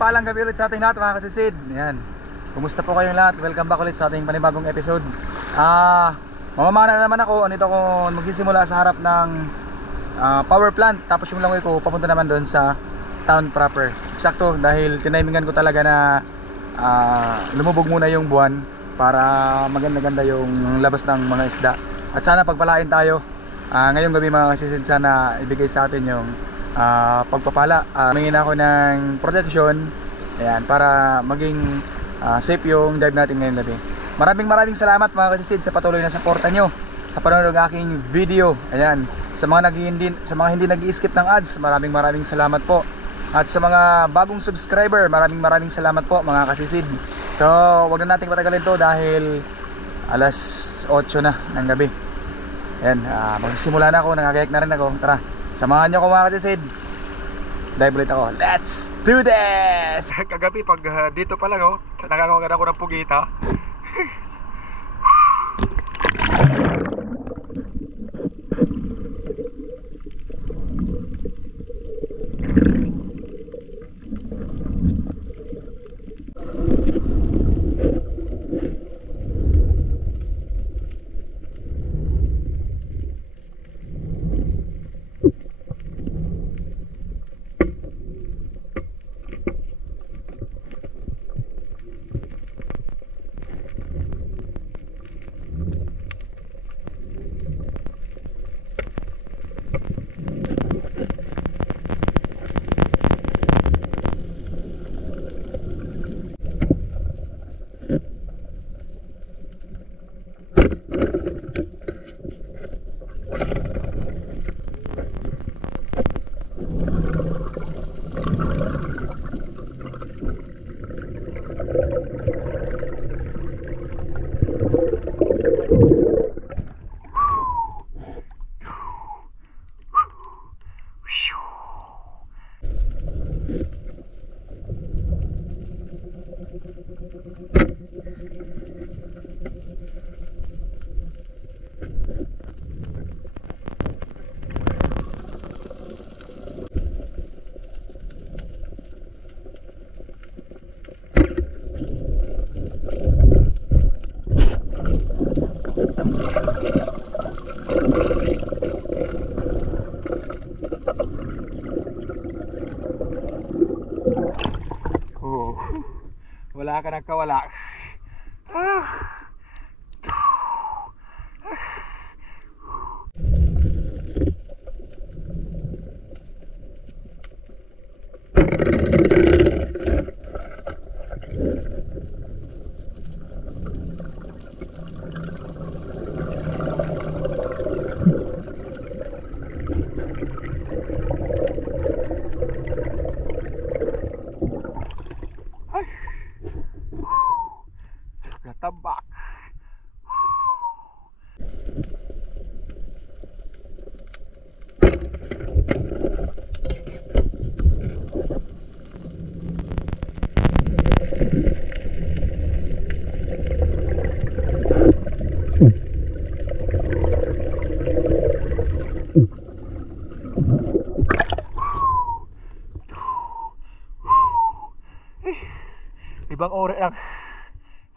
mapagpalang gabi ulit sa ating lahat mga kasisid. Ayan. Kumusta po kayong lahat? Welcome back ulit sa ating panibagong episode. Mamamana na naman ako. Nito ako magsisimula sa harap ng power plant. Tapos yung langoy ko papunta naman doon sa town proper. Eksakto dahil tinimingan ko talaga na lumubog muna yung buwan para maganda-ganda yung labas ng mga isda. At sana pagpalain tayo ngayong gabi mga kasisid. Sana ibigay sa atin yung pagpapala. Mangin ako ng protection, ayan, para maging safe yung dive natin ngayong gabi. Maraming salamat mga kasisid sa patuloy na suporta nyo sa panonood ng aking video. Ayan, sa mga hindi nag-i-skip ng ads, maraming salamat po. At sa mga bagong subscriber, maraming salamat po mga kasisid. So wag na natin patagalin to dahil alas 8 na ng gabi. Ayan, magsimula na ako, nagagayak na rin ako. Tara, samahan nyo ako mga kasisid. Dive ulit ako. Let's do this! Kagabi pag dito pa lang nakakawagan ako ng pugita. Wala ka nagkawala. Tabak. Ibang ore lang.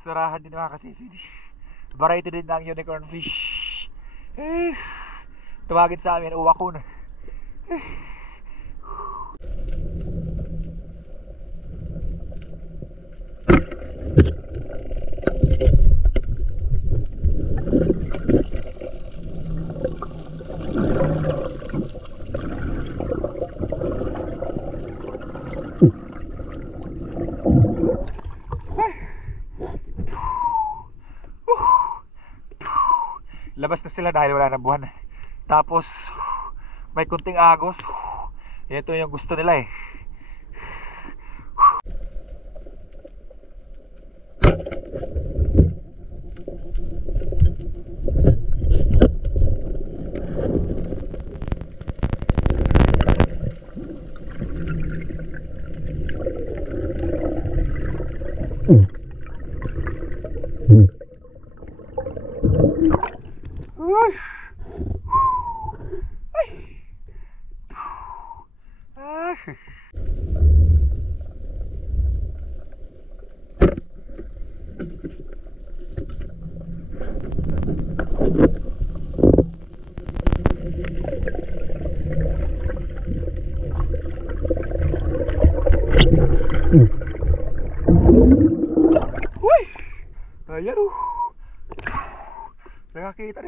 Sarahan din mga kasisid. Variety din ng unicorn fish. Tawagin sa amin uwakun. Labas na sila dahil wala na buwan. Tapos may kunting agos. Ito yung gusto nila eh.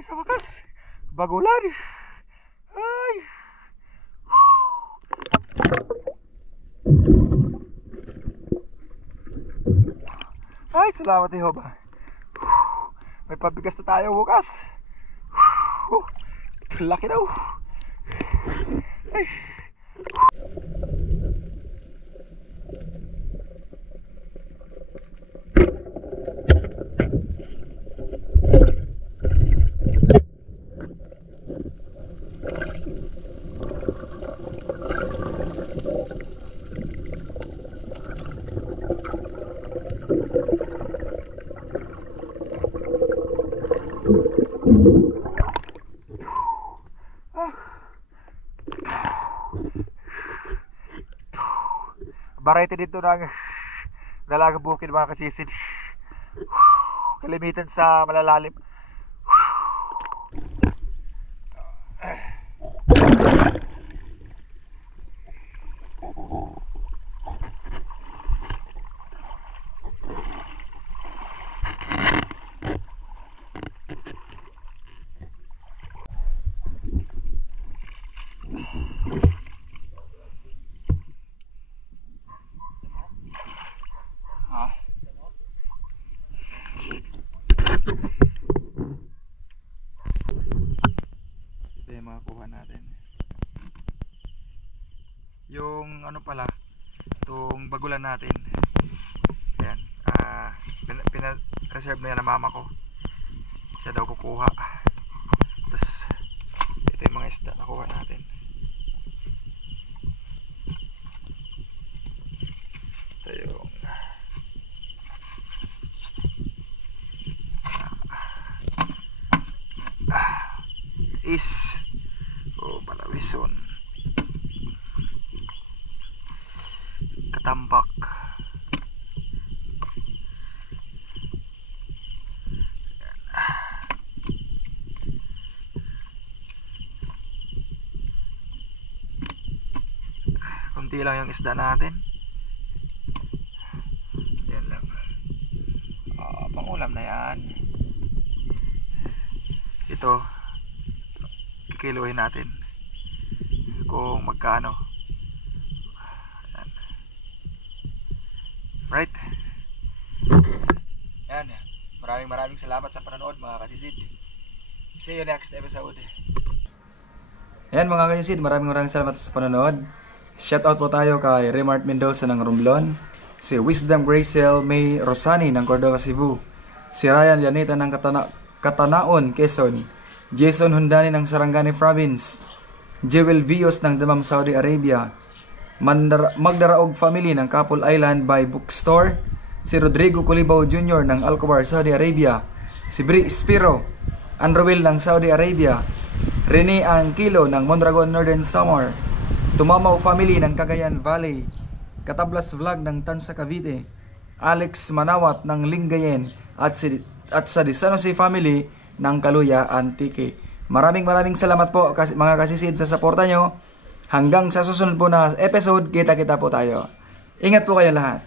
sa wakas. Bagulan. Ay. Ay, salamat Jehovah. May pabigas na tayo bukas. Laki daw. Ay. Variety dito ng dalagang bukid mga kasisid. Kalimitan sa malalalim. Ito yung mga kuha natin. Yung ano pala, itong bagulan natin. Ayan, pina-reserve na yan ng mama ko. Siya daw kukuha. Tapos ito yung mga isda na kuha natin. Ito yung balawison, katambak, kunti lang yung isda natin. Yan lang. Pangulam na yan. Ito kikiluhin natin kung magkano. Ayan. Right? Yan. Maraming salamat sa panonood mga kasisid. See you next episode. Ayan mga kasisid, maraming salamat sa panonood. Shoutout po tayo kay Remart Mendoza ng Romblon, si Wisdom Gracel May Rosani ng Cordova, Cebu, si Ryan Llanita ng Catanaon, Quezon, Jason Hundani ng Sarangani Province, Jewel Vios ng Damam, Saudi Arabia, Magdaraog Family ng Kapul Island by Bookstore, si Rodrigo Culibaw Jr. ng Alcobar, Saudi Arabia, si Bri Spiro Androwil ng Saudi Arabia, Rene Angkilo ng Mondragon, Northern Samar, Tumamaw Family ng Cagayan Valley, Katablas Vlog ng Tansa Cavite, Alex Manawat ng Lingayen, at sa San Jose Family ng Kaluya, Antique. Maraming salamat po mga kasisid sa suporta nyo. Hanggang sa susunod po na episode, kita-kita po tayo. Ingat po kayo lahat.